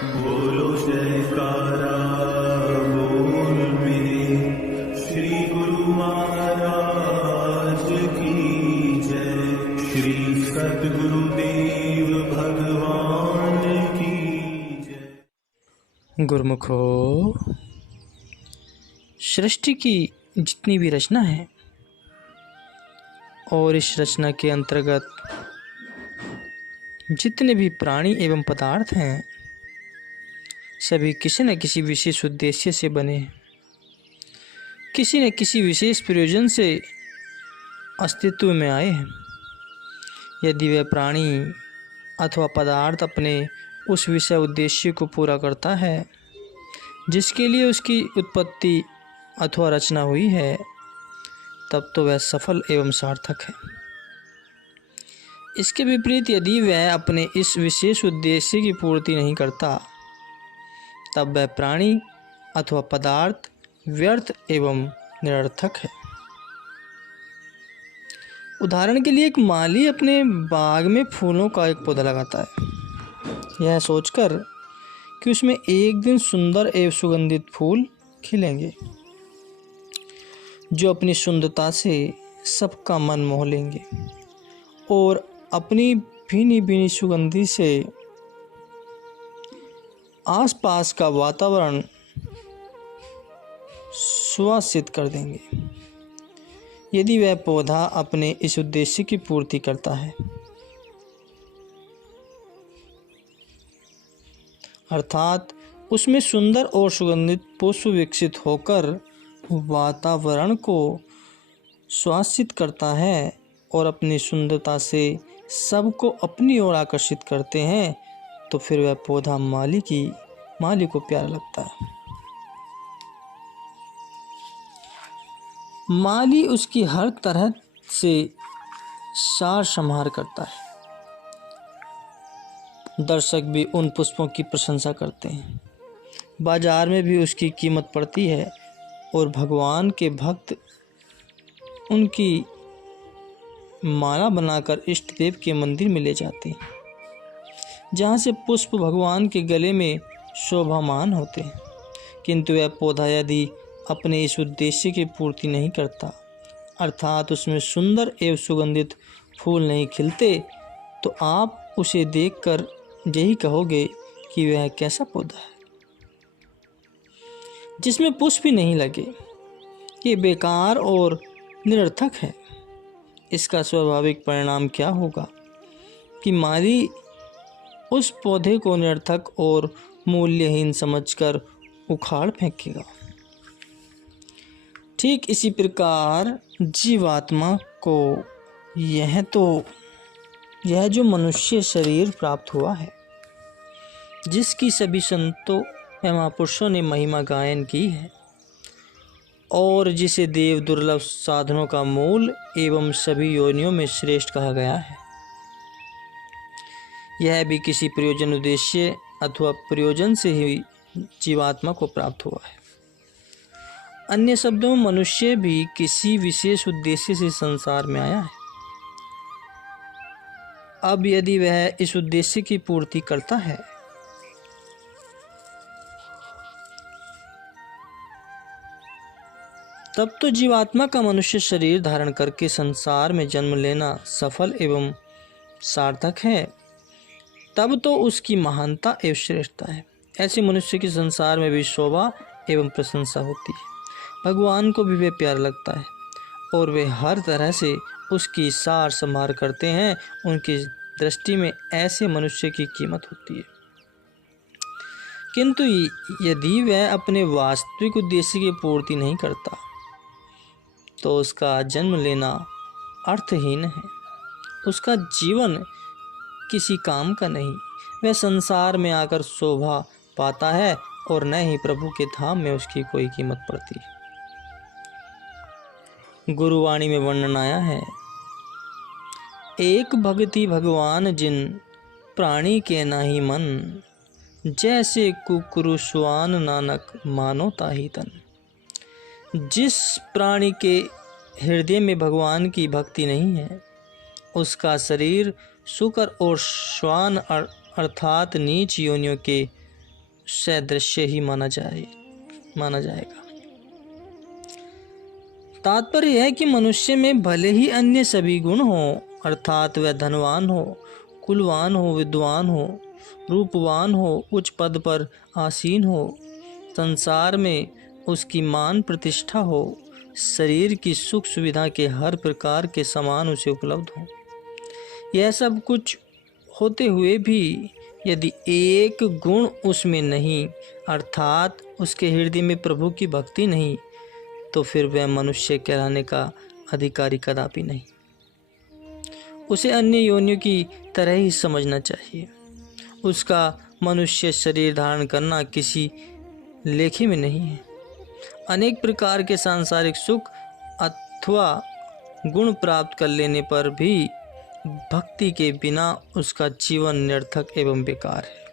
बोलो जयकारा बोल मेरे श्री गुरु महाराज की जय। श्री सद्गुरुदेव भगवान की जय। गुरुमुखो, सृष्टि की जितनी भी रचना है और इस रचना के अंतर्गत जितने भी प्राणी एवं पदार्थ हैं, सभी किसी न किसी विशेष उद्देश्य से बने हैं, किसी न किसी विशेष प्रयोजन से अस्तित्व में आए हैं। यदि वह प्राणी अथवा पदार्थ अपने उस विषय उद्देश्य को पूरा करता है जिसके लिए उसकी उत्पत्ति अथवा रचना हुई है, तब तो वह सफल एवं सार्थक है। इसके विपरीत यदि वह अपने इस विशेष उद्देश्य की पूर्ति नहीं करता, तब वह प्राणी अथवा पदार्थ व्यर्थ एवं निरर्थक है। उदाहरण के लिए एक माली अपने बाग में फूलों का एक पौधा लगाता है, यह सोचकर कि उसमें एक दिन सुंदर एवं सुगंधित फूल खिलेंगे जो अपनी सुंदरता से सबका मन मोह लेंगे और अपनी भीनी भीनी सुगंधि से आसपास का वातावरण सुवासित कर देंगे। यदि वह पौधा अपने इस उद्देश्य की पूर्ति करता है, अर्थात उसमें सुंदर और सुगंधित पुष्प विकसित होकर वातावरण को सुवासित करता है और अपनी सुंदरता से सबको अपनी ओर आकर्षित करते हैं, तो फिर वह पौधा माली को प्यारा लगता है। माली उसकी हर तरह से सार संभार करता है। दर्शक भी उन पुष्पों की प्रशंसा करते हैं, बाजार में भी उसकी कीमत पड़ती है और भगवान के भक्त उनकी माला बनाकर इष्ट देव के मंदिर में ले जाते हैं, जहाँ से पुष्प भगवान के गले में शोभामान होते हैं। किंतु वह पौधा यदि अपने इस उद्देश्य की पूर्ति नहीं करता, अर्थात उसमें सुंदर एवं सुगंधित फूल नहीं खिलते, तो आप उसे देखकर यही कहोगे कि वह कैसा पौधा है जिसमें पुष्प ही नहीं लगे, ये बेकार और निरर्थक है। इसका स्वाभाविक परिणाम क्या होगा कि माली उस पौधे को निरर्थक और मूल्यहीन समझकर उखाड़ फेंकेगा। ठीक इसी प्रकार जीवात्मा को यह जो मनुष्य शरीर प्राप्त हुआ है, जिसकी सभी संतों एवं महापुरुषों ने महिमा गायन की है और जिसे देव दुर्लभ साधनों का मूल एवं सभी योनियों में श्रेष्ठ कहा गया है, यह भी किसी प्रयोजन उद्देश्य अथवा प्रयोजन से ही जीवात्मा को प्राप्त हुआ है। अन्य शब्दों में मनुष्य भी किसी विशेष उद्देश्य से संसार में आया है। अब यदि वह इस उद्देश्य की पूर्ति करता है, तब तो जीवात्मा का मनुष्य शरीर धारण करके संसार में जन्म लेना सफल एवं सार्थक है। तब तो उसकी महानता एवं श्रेष्ठता है। ऐसे मनुष्य की संसार में भी शोभा एवं प्रशंसा होती है। भगवान को भी वे प्यारा लगता है और वे हर तरह से उसकी सार संभार करते हैं। उनकी दृष्टि में ऐसे मनुष्य की कीमत होती है। किंतु यदि वह अपने वास्तविक उद्देश्य की पूर्ति नहीं करता, तो उसका जन्म लेना अर्थहीन है। उसका जीवन किसी काम का नहीं। वह संसार में आकर शोभा पाता है और न ही प्रभु के धाम में उसकी कोई कीमत पड़ती। गुरुवाणी में वर्णन आया है, एक भगति भगवान जिन प्राणी के नाही मन, जैसे कुकुरु स्वान नानक मानो ताहि तन। जिस प्राणी के हृदय में भगवान की भक्ति नहीं है, उसका शरीर शुकर और श्वान अर्थात नीच योनियों के सदृश्य ही माना जाएगा। तात्पर्य है कि मनुष्य में भले ही अन्य सभी गुण हों, अर्थात वह धनवान हो, कुलवान हो, विद्वान हो, रूपवान हो, उच्च पद पर आसीन हो, संसार में उसकी मान प्रतिष्ठा हो, शरीर की सुख सुविधा के हर प्रकार के सामान उसे उपलब्ध हो, यह सब कुछ होते हुए भी यदि एक गुण उसमें नहीं, अर्थात उसके हृदय में प्रभु की भक्ति नहीं, तो फिर वह मनुष्य कहलाने का अधिकारी कदापि नहीं। उसे अन्य योनियों की तरह ही समझना चाहिए। उसका मनुष्य शरीर धारण करना किसी लेखे में नहीं है। अनेक प्रकार के सांसारिक सुख अथवा गुण प्राप्त कर लेने पर भी भक्ति के बिना उसका जीवन निरर्थक एवं बेकार है।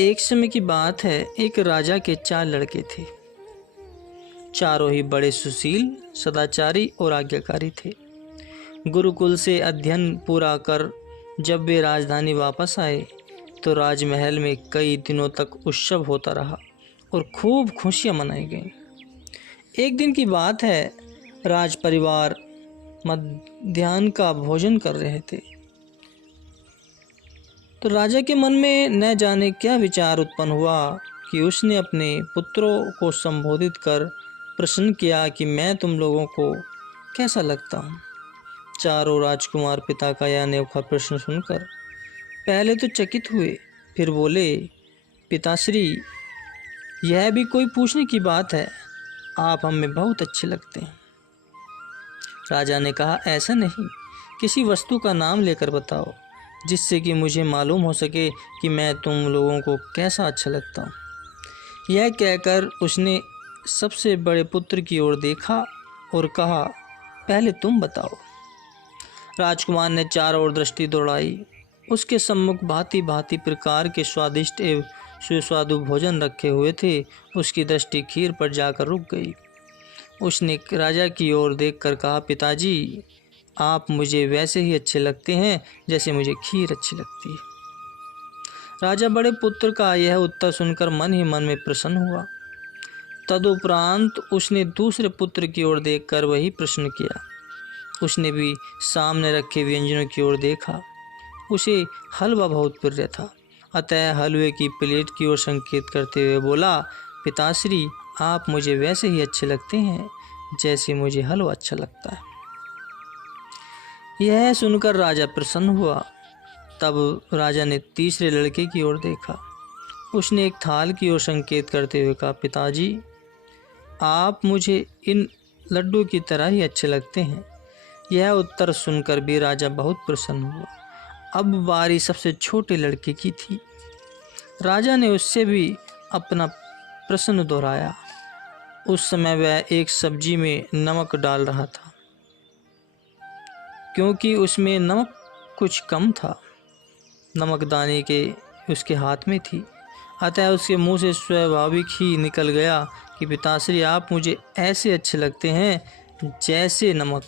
एक समय की बात है, एक राजा के 4 लड़के थे। चारों ही बड़े सुशील, सदाचारी और आज्ञाकारी थे। गुरुकुल से अध्ययन पूरा कर जब वे राजधानी वापस आए तो राजमहल में कई दिनों तक उत्सव होता रहा और खूब खुशियां मनाई गईं। एक दिन की बात है, राज परिवार मध्याह्न का भोजन कर रहे थे तो राजा के मन में न जाने क्या विचार उत्पन्न हुआ कि उसने अपने पुत्रों को संबोधित कर प्रश्न किया कि मैं तुम लोगों को कैसा लगता हूँ। चारों राजकुमार पिता का यह अनोखा प्रश्न सुनकर पहले तो चकित हुए, फिर बोले, पिताश्री, यह भी कोई पूछने की बात है, आप हमें बहुत अच्छे लगते हैं। राजा ने कहा, ऐसा नहीं, किसी वस्तु का नाम लेकर बताओ जिससे कि मुझे मालूम हो सके कि मैं तुम लोगों को कैसा अच्छा लगता हूँ। यह कहकर उसने सबसे बड़े पुत्र की ओर देखा और कहा, पहले तुम बताओ। राजकुमार ने चारों ओर दृष्टि दौड़ाई। उसके सम्मुख भांति भांति प्रकार के स्वादिष्ट एवं सुस्वादु भोजन रखे हुए थे। उसकी दृष्टि खीर पर जाकर रुक गई। उसने राजा की ओर देखकर कहा, पिताजी, आप मुझे वैसे ही अच्छे लगते हैं जैसे मुझे खीर अच्छी लगती है। राजा बड़े पुत्र का यह उत्तर सुनकर मन ही मन में प्रसन्न हुआ। तदुपरांत उसने दूसरे पुत्र की ओर देखकर वही प्रश्न किया। उसने भी सामने रखे व्यंजनों की ओर देखा। उसे हलवा बहुत प्रिय था, अतः हलवे की प्लेट की ओर संकेत करते हुए बोला, पिताश्री, आप मुझे वैसे ही अच्छे लगते हैं जैसे मुझे हलवा अच्छा लगता है। यह सुनकर राजा प्रसन्न हुआ। तब राजा ने तीसरे लड़के की ओर देखा। उसने एक थाल की ओर संकेत करते हुए कहा, पिताजी, आप मुझे इन लड्डू की तरह ही अच्छे लगते हैं। यह उत्तर सुनकर भी राजा बहुत प्रसन्न हुआ। अब बारी सबसे छोटे लड़के की थी। राजा ने उससे भी अपना प्रश्न दोहराया। उस समय वह एक सब्जी में नमक डाल रहा था। क्योंकि उसमें नमक कुछ कम था, नमकदानी के उसके हाथ में थी, अतः उसके मुंह से स्वाभाविक ही निकल गया कि पिताश्री, आप मुझे ऐसे अच्छे लगते हैं जैसे नमक।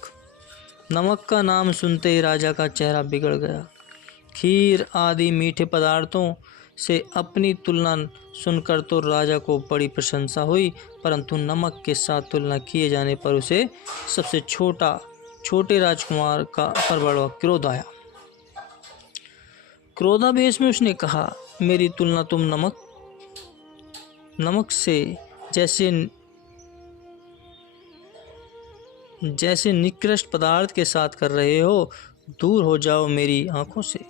नमक का नाम सुनते ही राजा का चेहरा बिगड़ गया। खीर आदि मीठे पदार्थों से अपनी तुलना सुनकर तो राजा को बड़ी प्रशंसा हुई, परंतु नमक के साथ तुलना किए जाने पर उसे सबसे छोटे राजकुमार का पर बड़ा क्रोध आया। क्रोधावेश में उसने कहा, मेरी तुलना तुम नमक से जैसे निकृष्ट पदार्थ के साथ कर रहे हो। दूर हो जाओ मेरी आंखों से।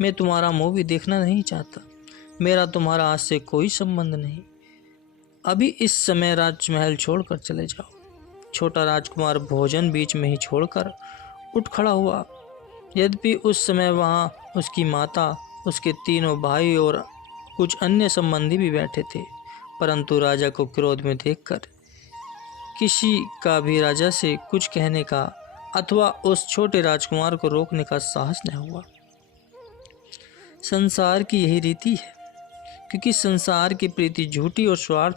मैं तुम्हारा मुंह भी देखना नहीं चाहता। मेरा तुम्हारा आज से कोई संबंध नहीं। अभी इस समय राजमहल छोड़कर चले जाओ। छोटा राजकुमार भोजन बीच में ही छोड़कर उठ खड़ा हुआ। यद्यपि उस समय वहाँ उसकी माता, उसके तीनों भाई और कुछ अन्य संबंधी भी बैठे थे, परंतु राजा को क्रोध में देखकर किसी का भी राजा से कुछ कहने का अथवा उस छोटे राजकुमार को रोकने का साहस न हुआ। संसार की यही रीति है, क्योंकि संसार की प्रीति झूठी और स्वार्थ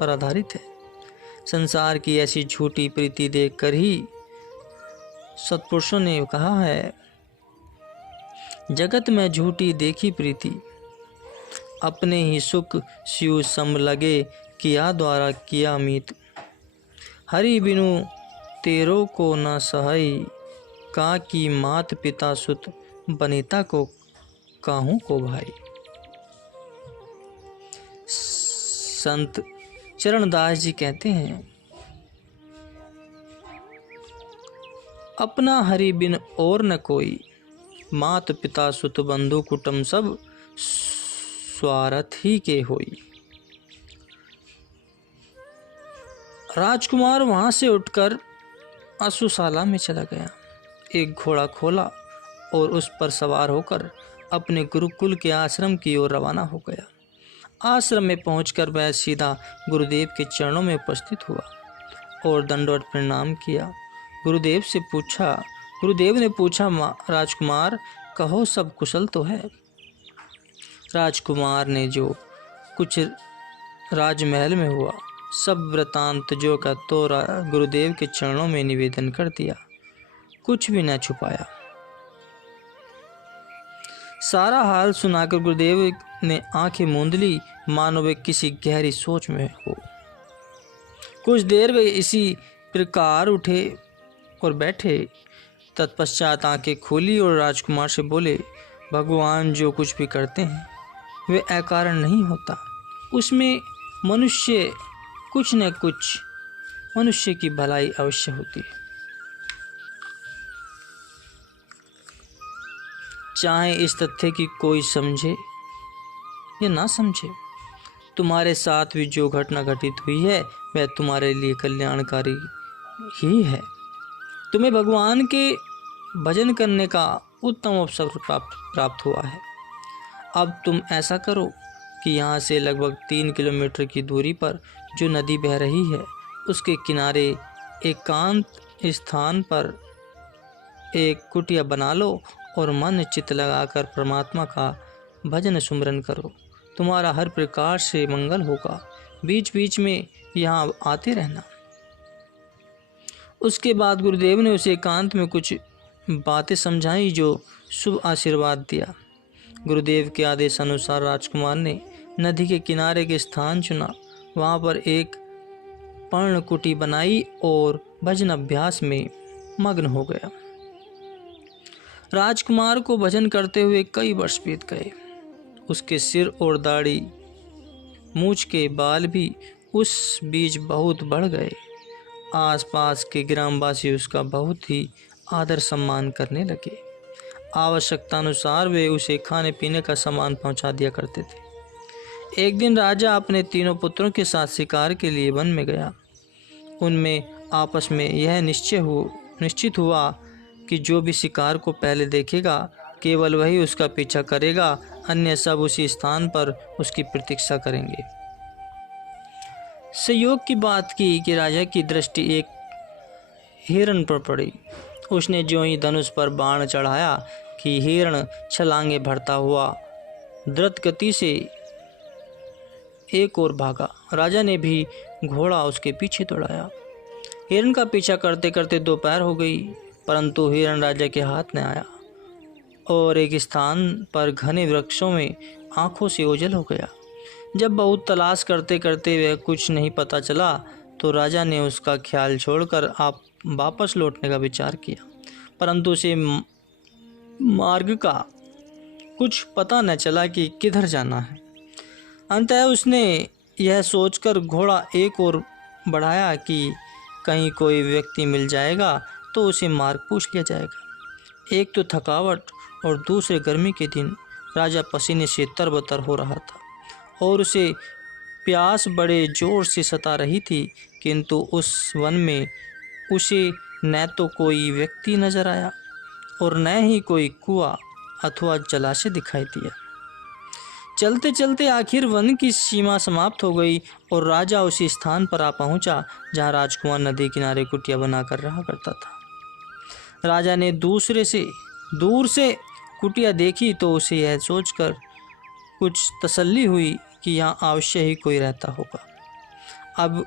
पर आधारित है। संसार की ऐसी झूठी प्रीति देखकर ही सत्पुरुषों ने कहा है, जगत में झूठी देखी प्रीति, अपने ही सुख स्यु सम लगे, किया द्वारा किया मीत। हरि बिनु तेरो को न सहाई, का की मात पिता सुत, बनिता को काहू को भाई। संत चरणदास जी कहते हैं, अपना हरि बिन और न कोई, मात पिता सुत बंधु कुटुम सब, स्वार्थ ही के होई। राजकुमार वहां से उठकर अश्वशाला में चला गया। एक घोड़ा खोला और उस पर सवार होकर अपने गुरुकुल के आश्रम की ओर रवाना हो गया। आश्रम में पहुंचकर वह सीधा गुरुदेव के चरणों में उपस्थित हुआ और दंडवत प्रणाम किया। गुरुदेव ने पूछा, राजकुमार कहो, सब कुशल तो है? राजकुमार ने जो कुछ राजमहल में हुआ सब वृतांत जो का तो गुरुदेव के चरणों में निवेदन कर दिया, कुछ भी न छुपाया। सारा हाल सुनाकर गुरुदेव ने आंखें मूंद ली, मानो वे किसी गहरी सोच में हो। कुछ देर वे इसी प्रकार उठे और बैठे। तत्पश्चात आंखें खोली और राजकुमार से बोले, भगवान जो कुछ भी करते हैं वे अकारण नहीं होता, उसमें मनुष्य कुछ न कुछ मनुष्य की भलाई अवश्य होती है। चाहे इस तथ्य की कोई समझे या ना समझे, तुम्हारे साथ भी जो घटना घटित हुई है वह तुम्हारे लिए कल्याणकारी ही है। तुम्हें भगवान के भजन करने का उत्तम अवसर प्राप्त हुआ है। अब तुम ऐसा करो कि यहाँ से लगभग 3 किलोमीटर की दूरी पर जो नदी बह रही है उसके किनारे एकांत स्थान पर एक कुटिया बना लो और मन चित्त लगाकर परमात्मा का भजन सुमरन करो। तुम्हारा हर प्रकार से मंगल होगा। बीच बीच में यहाँ आते रहना। उसके बाद गुरुदेव ने उसे एकांत में कुछ बातें समझाई जो शुभ आशीर्वाद दिया। गुरुदेव के आदेश अनुसार राजकुमार ने नदी के किनारे के स्थान चुना। वहाँ पर एक पर्णकुटी बनाई और भजन अभ्यास में मग्न हो गया। राजकुमार को भजन करते हुए कई वर्ष बीत गए। उसके सिर और दाढ़ी मूछ के बाल भी उस बीच बहुत बढ़ गए। आसपास के ग्रामवासी उसका बहुत ही आदर सम्मान करने लगे। आवश्यकता अनुसार वे उसे खाने पीने का सामान पहुंचा दिया करते थे। एक दिन राजा अपने 3 पुत्रों के साथ शिकार के लिए वन में गया। उनमें आपस में यह निश्चित हुआ कि जो भी शिकार को पहले देखेगा केवल वही उसका पीछा करेगा, अन्य सब उसी स्थान पर उसकी प्रतीक्षा करेंगे। संयोग की बात की कि राजा की दृष्टि एक हिरण पर पड़ी। उसने जो ही धनुष पर बाण चढ़ाया कि हिरण छलांगे भरता हुआ द्रुत गति से एक ओर भागा। राजा ने भी घोड़ा उसके पीछे दौड़ाया। हिरण का पीछा करते करते दोपहर हो गई, परंतु हिरण राजा के हाथ न आया और एक स्थान पर घने वृक्षों में आंखों से ओझल हो गया। जब बहुत तलाश करते करते वह कुछ नहीं पता चला तो राजा ने उसका ख्याल छोड़कर वापस लौटने का विचार किया, परंतु उसे मार्ग का कुछ पता न चला कि किधर जाना है। अंततः उसने यह सोचकर घोड़ा एक ओर बढ़ाया कि कहीं कोई व्यक्ति मिल जाएगा तो उसे मार्ग पूछ लिया जाएगा। एक तो थकावट और दूसरे गर्मी के दिन राजा पसीने से तरबतर हो रहा था और उसे प्यास बड़े जोर से सता रही थी, किंतु उस वन में उसे न तो कोई व्यक्ति नजर आया और न ही कोई कुआं अथवा जलाशय दिखाई दिया। चलते चलते आखिर वन की सीमा समाप्त हो गई और राजा उसी स्थान पर आ पहुंचा जहां राजकुमार नदी किनारे कुटिया बनाकर रहा करता था। राजा ने दूर से कुटिया देखी तो उसे यह सोचकर कुछ तसल्ली हुई कि यहाँ अवश्य ही कोई रहता होगा। अब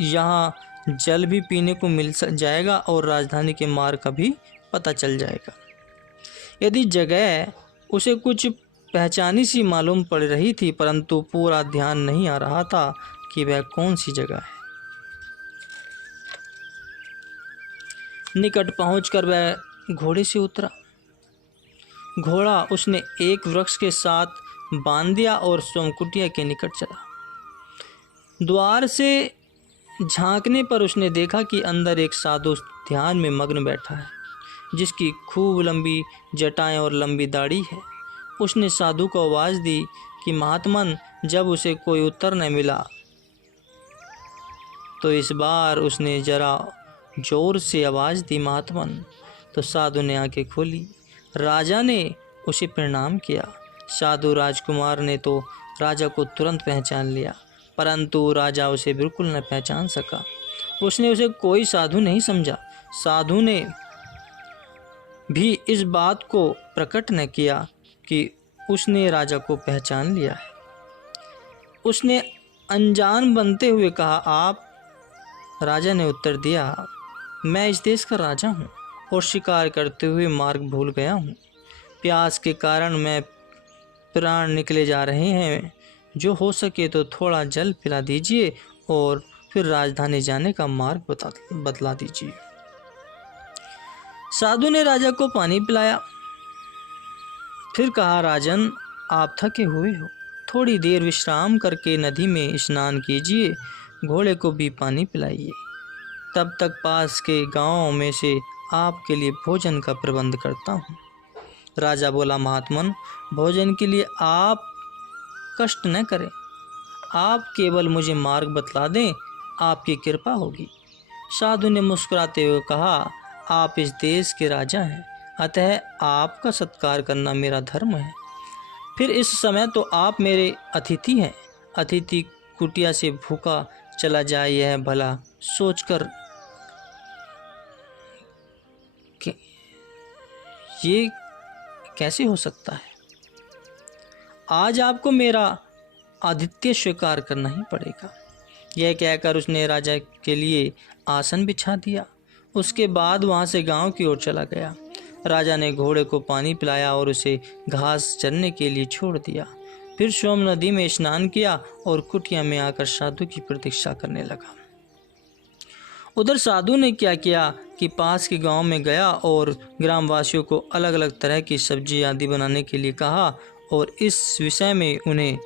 यहाँ जल भी पीने को मिल जाएगा और राजधानी के मार्ग का भी पता चल जाएगा। यदि जगह उसे कुछ पहचानी सी मालूम पड़ रही थी, परंतु पूरा ध्यान नहीं आ रहा था कि वह कौन सी जगह है। निकट पहुंचकर वह घोड़े से उतरा। घोड़ा उसने एक वृक्ष के साथ बांध दिया और स्वयं कुटिया के निकट चला। द्वार से झांकने पर उसने देखा कि अंदर एक साधु ध्यान में मग्न बैठा है, जिसकी खूब लंबी जटाएं और लंबी दाढ़ी है। उसने साधु को आवाज़ दी कि महात्मन, जब उसे कोई उत्तर न मिला तो इस बार उसने जरा जोर से आवाज़ दी, महात्मन। तो साधु ने आंखें खोली। राजा ने उसे प्रणाम किया। साधु राजकुमार ने तो राजा को तुरंत पहचान लिया, परंतु राजा उसे बिल्कुल न पहचान सका। उसने उसे कोई साधु नहीं समझा। साधु ने भी इस बात को प्रकट न किया कि उसने राजा को पहचान लिया है। उसने अनजान बनते हुए कहा, आप? राजा ने उत्तर दिया, मैं इस देश का राजा हूँ और शिकार करते हुए मार्ग भूल गया हूँ। प्यास के कारण मैं प्राण निकले जा रहे हैं। जो हो सके तो थोड़ा जल पिला दीजिए और फिर राजधानी जाने का मार्ग बतला दीजिए। साधु ने राजा को पानी पिलाया, फिर कहा, राजन, आप थके हुए हो, थोड़ी देर विश्राम करके नदी में स्नान कीजिए, घोड़े को भी पानी पिलाइए, तब तक पास के गांव में से आपके लिए भोजन का प्रबंध करता हूँ। राजा बोला, महात्मन, भोजन के लिए आप कष्ट न करें, आप केवल मुझे मार्ग बतला दें, आपकी कृपा होगी। साधु ने मुस्कुराते हुए कहा, आप इस देश के राजा हैं, अतः आपका सत्कार करना मेरा धर्म है। फिर इस समय तो आप मेरे अतिथि हैं। अतिथि कुटिया से भूखा चला जाए, यह भला सोचकर कि ये कैसे हो सकता है। आज आपको मेरा आतिथ्य स्वीकार करना ही पड़ेगा। यह कहकर उसने राजा के लिए आसन बिछा दिया। उसके बाद वहाँ से गांव की ओर चला गया। राजा ने घोड़े को पानी पिलाया और उसे घास चरने के लिए छोड़ दिया। फिर स्वयं नदी में स्नान किया और कुटिया में आकर साधु की प्रतीक्षा करने लगा। उधर साधु ने क्या किया कि पास के गांव में गया और ग्रामवासियों को अलग अलग तरह की सब्जी आदि बनाने के लिए कहा और इस विषय में उन्हें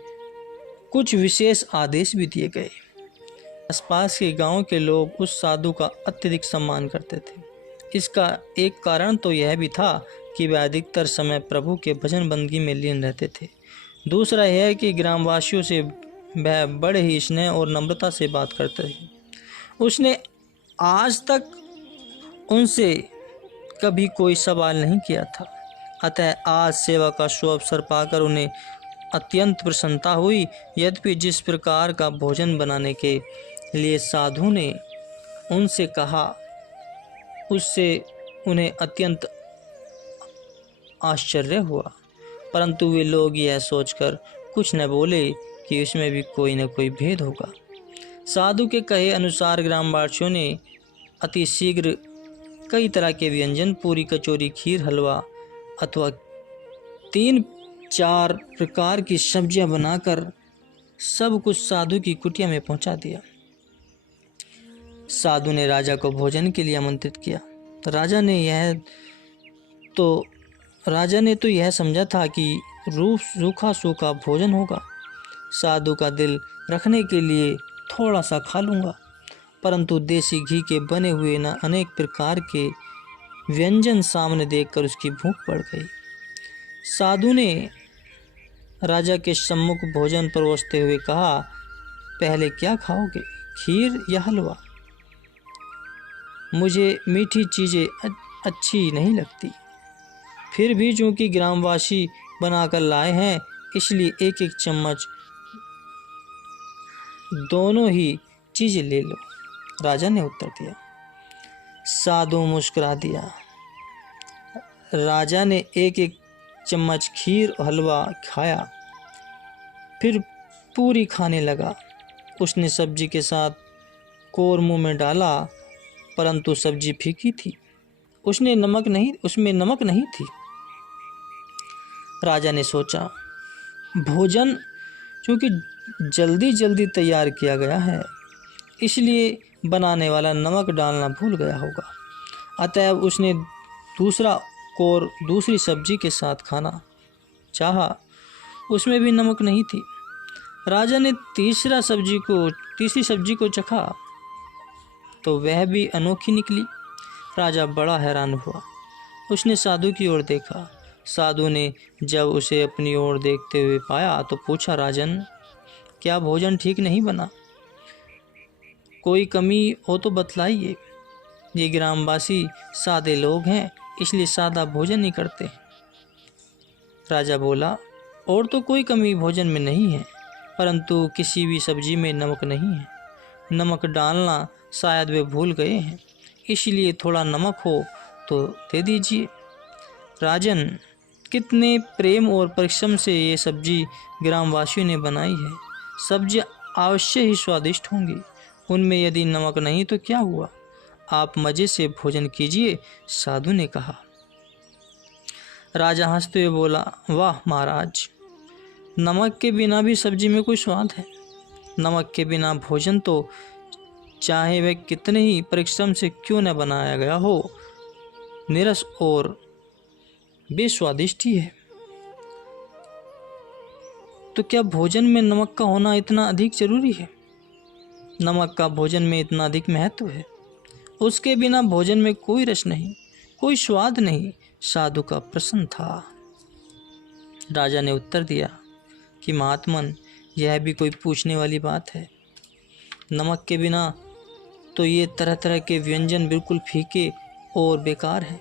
कुछ विशेष आदेश भी दिए गए। आसपास के गांव के लोग उस साधु का अत्यधिक सम्मान करते थे। इसका एक कारण तो यह भी था कि वह अधिकतर समय प्रभु के भजन बंदगी में लीन रहते थे। दूसरा यह है कि ग्रामवासियों से वह बड़े ही स्नेह और नम्रता से बात करते थे। उसने आज तक उनसे कभी कोई सवाल नहीं किया था, अतः आज सेवा का शुभ पाकर उन्हें अत्यंत प्रसन्नता हुई। यद्यपि जिस प्रकार का भोजन बनाने के लिए साधु ने उनसे कहा, उससे उन्हें अत्यंत आश्चर्य हुआ, परंतु वे लोग यह सोचकर कुछ न बोले कि इसमें भी कोई न कोई भेद होगा। साधु के कहे अनुसार ग्रामवासियों ने अति शीघ्र कई तरह के व्यंजन, पूरी, कचौरी, खीर, हलवा अथवा 3-4 प्रकार की सब्जियां बनाकर सब कुछ साधु की कुटिया में पहुंचा दिया। साधु ने राजा को भोजन के लिए आमंत्रित किया। राजा ने तो यह समझा था कि रूखा सूखा भोजन होगा। साधु का दिल रखने के लिए थोड़ा सा खा लूँगा, परंतु देसी घी के बने हुए न अनेक प्रकार के व्यंजन सामने देखकर उसकी भूख बढ़ गई। साधु ने राजा के सम्मुख भोजन परोसते हुए कहा, पहले क्या खाओगे, खीर या हलवा? मुझे मीठी चीज़ें अच्छी नहीं लगती, फिर भी चूँकि ग्रामवासी बनाकर लाए हैं इसलिए एक एक चम्मच दोनों ही चीज़ें ले लो, राजा ने उत्तर दिया। साधु मुस्कुरा दिया। राजा ने एक एक चम्मच खीर और हलवा खाया, फिर पूरी खाने लगा। उसने सब्जी के साथ कोर मुंह में डाला, परंतु सब्जी फीकी थी। उसमें नमक नहीं थी। राजा ने सोचा, भोजन चूंकि जल्दी जल्दी तैयार किया गया है, इसलिए बनाने वाला नमक डालना भूल गया होगा। अतएव उसने दूसरा कोर दूसरी सब्जी के साथ खाना चाहा, उसमें भी नमक नहीं थी। राजा ने तीसरी सब्जी को चखा तो वह भी अनोखी निकली। राजा बड़ा हैरान हुआ। उसने साधु की ओर देखा। साधु ने जब उसे अपनी ओर देखते हुए पाया तो पूछा, राजन, क्या भोजन ठीक नहीं बना? कोई कमी हो तो बतलाइए। ये ग्रामवासी सादे लोग हैं, इसलिए सादा भोजन ही करते हैं। राजा बोला, और तो कोई कमी भोजन में नहीं है, परंतु किसी भी सब्जी में नमक नहीं है। नमक डालना शायद वे भूल गए हैं, इसलिए थोड़ा नमक हो तो दे दीजिए। राजन, कितने प्रेम और परिश्रम से ये सब्जी ग्रामवासियों ने बनाई है। सब्जी अवश्य ही स्वादिष्ट होंगी। उनमें यदि नमक नहीं तो क्या हुआ, आप मज़े से भोजन कीजिए, साधु ने कहा। राजा हंसते हुए बोला, वाह महाराज, नमक के बिना भी सब्जी में कोई स्वाद है। नमक के बिना भोजन तो चाहे वह कितने ही परिश्रम से क्यों न बनाया गया हो, निरस और बेस्वादिष्ट ही है। तो क्या भोजन में नमक का होना इतना अधिक जरूरी है? नमक का भोजन में इतना अधिक महत्व है। उसके बिना भोजन में कोई रस नहीं, कोई स्वाद नहीं। साधु का प्रश्न था। राजा ने उत्तर दिया कि महात्मन, यह भी कोई पूछने वाली बात है। नमक के बिना तो ये तरह तरह के व्यंजन बिल्कुल फीके और बेकार हैं।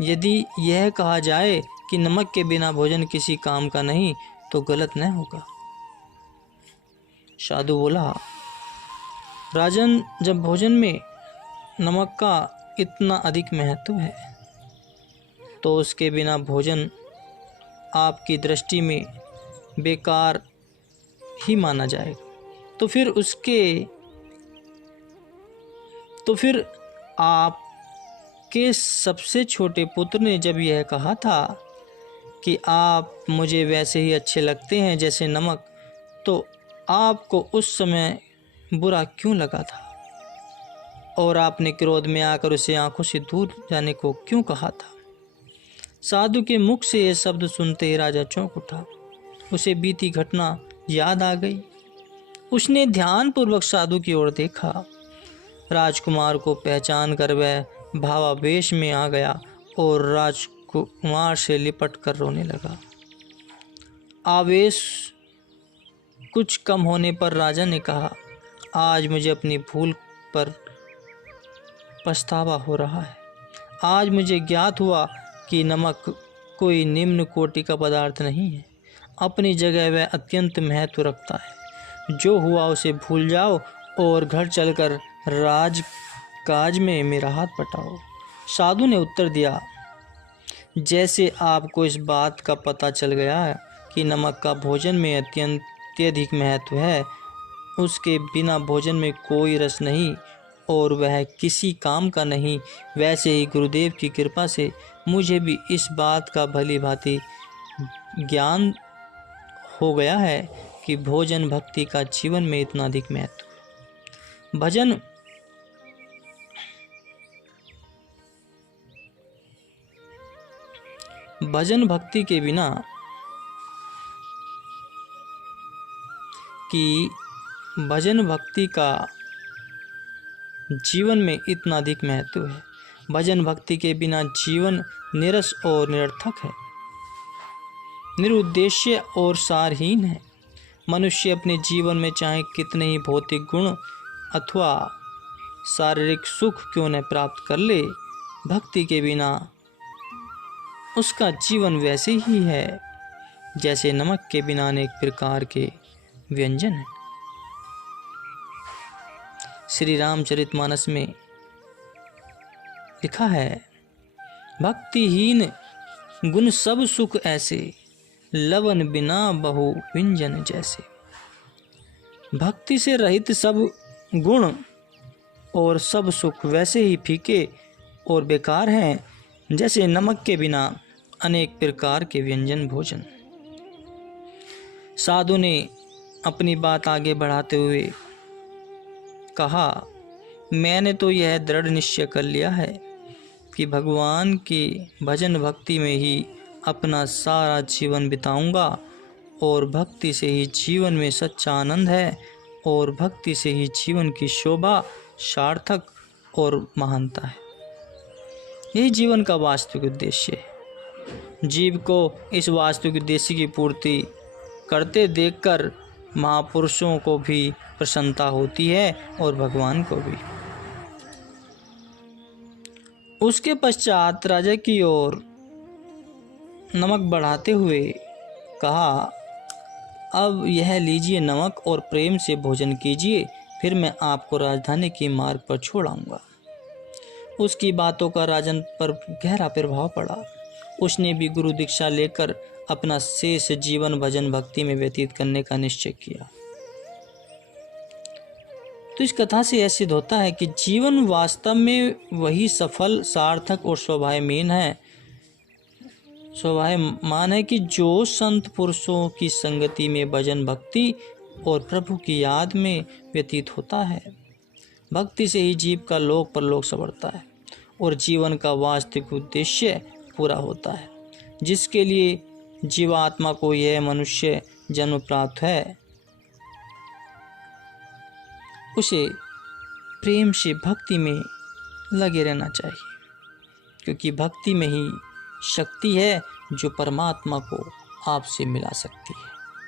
यदि यह कहा जाए कि नमक के बिना भोजन किसी काम का नहीं, तो गलत न होगा। साधु बोला, राजन, जब भोजन में नमक का इतना अधिक महत्व है, तो उसके बिना भोजन आपकी दृष्टि में बेकार ही माना जाएगा। तो फिर आपके सबसे छोटे पुत्र ने जब यह कहा था कि आप मुझे वैसे ही अच्छे लगते हैं जैसे नमक, तो आपको उस समय बुरा क्यों लगा था? और आपने क्रोध में आकर उसे आंखों से दूर जाने को क्यों कहा था? साधु के मुख से ये शब्द सुनते ही राजा चौंक उठा। उसे बीती घटना याद आ गई। उसने ध्यानपूर्वक साधु की ओर देखा। राजकुमार को पहचान कर वह भावावेश में आ गया और राजकुमार से लिपट कर रोने लगा। आवेश कुछ कम होने पर राजा ने कहा, आज मुझे अपनी भूल पर पछतावा हो रहा है। आज मुझे ज्ञात हुआ कि नमक कोई निम्न कोटि का पदार्थ नहीं है। अपनी जगह वह अत्यंत महत्व रखता है। जो हुआ उसे भूल जाओ और घर चलकर राजकाज में मेरा हाथ बटाओ। साधु ने उत्तर दिया, जैसे आपको इस बात का पता चल गया है कि नमक का भोजन में अत्यधिक महत्व है, उसके बिना भोजन में कोई रस नहीं और वह किसी काम का नहीं, वैसे ही गुरुदेव की कृपा से मुझे भी इस बात का भली भांति ज्ञान हो गया है कि भोजन भक्ति का जीवन में इतना अधिक महत्व। भजन भक्ति के बिना भजन भक्ति का जीवन में इतना अधिक महत्व है। भजन भक्ति के बिना जीवन निरस और निरर्थक है, निरुद्देश्य और सारहीन है। मनुष्य अपने जीवन में चाहे कितने ही भौतिक गुण अथवा शारीरिक सुख क्यों न प्राप्त कर ले, भक्ति के बिना उसका जीवन वैसे ही है जैसे नमक के बिना अनेक प्रकार के व्यंजन हैं। श्री रामचरितमानस में लिखा है, भक्तिहीन गुण सब सुख ऐसे, लवन बिना बहु व्यंजन जैसे। भक्ति से रहित सब गुण और सब सुख वैसे ही फीके और बेकार हैं जैसे नमक के बिना अनेक प्रकार के व्यंजन भोजन। साधु ने अपनी बात आगे बढ़ाते हुए कहा, मैंने तो यह दृढ़ निश्चय कर लिया है कि भगवान की भजन भक्ति में ही अपना सारा जीवन बिताऊंगा और भक्ति से ही जीवन में सच्चा आनंद है और भक्ति से ही जीवन की शोभा, सार्थक और महानता है। यही जीवन का वास्तविक उद्देश्य है। जीव को इस वास्तविक उद्देश्य की पूर्ति करते देखकर महापुरुषों को भी प्रसन्नता होती है और भगवान को भी। उसके पश्चात राजा की ओर नमक बढ़ाते हुए कहा, अब यह लीजिए नमक और प्रेम से भोजन कीजिए, फिर मैं आपको राजधानी के मार्ग पर छोड़ आऊँगा। उसकी बातों का राजन पर गहरा प्रभाव पड़ा। उसने भी गुरु दीक्षा लेकर अपना शेष जीवन भजन भक्ति में व्यतीत करने का निश्चय किया। तो इस कथा से यह सिद्ध होता है कि जीवन वास्तव में वही सफल, सार्थक और शोभायमान है कि जो संत पुरुषों की संगति में भजन भक्ति और प्रभु की याद में व्यतीत होता है। भक्ति से ही जीव का लोक परलोक संवरता है और जीवन का वास्तविक उद्देश्य पूरा होता है, जिसके लिए जीवात्मा को यह मनुष्य जन्म प्राप्त है। उसे प्रेम से भक्ति में लगे रहना चाहिए, क्योंकि भक्ति में ही शक्ति है जो परमात्मा को आपसे मिला सकती है।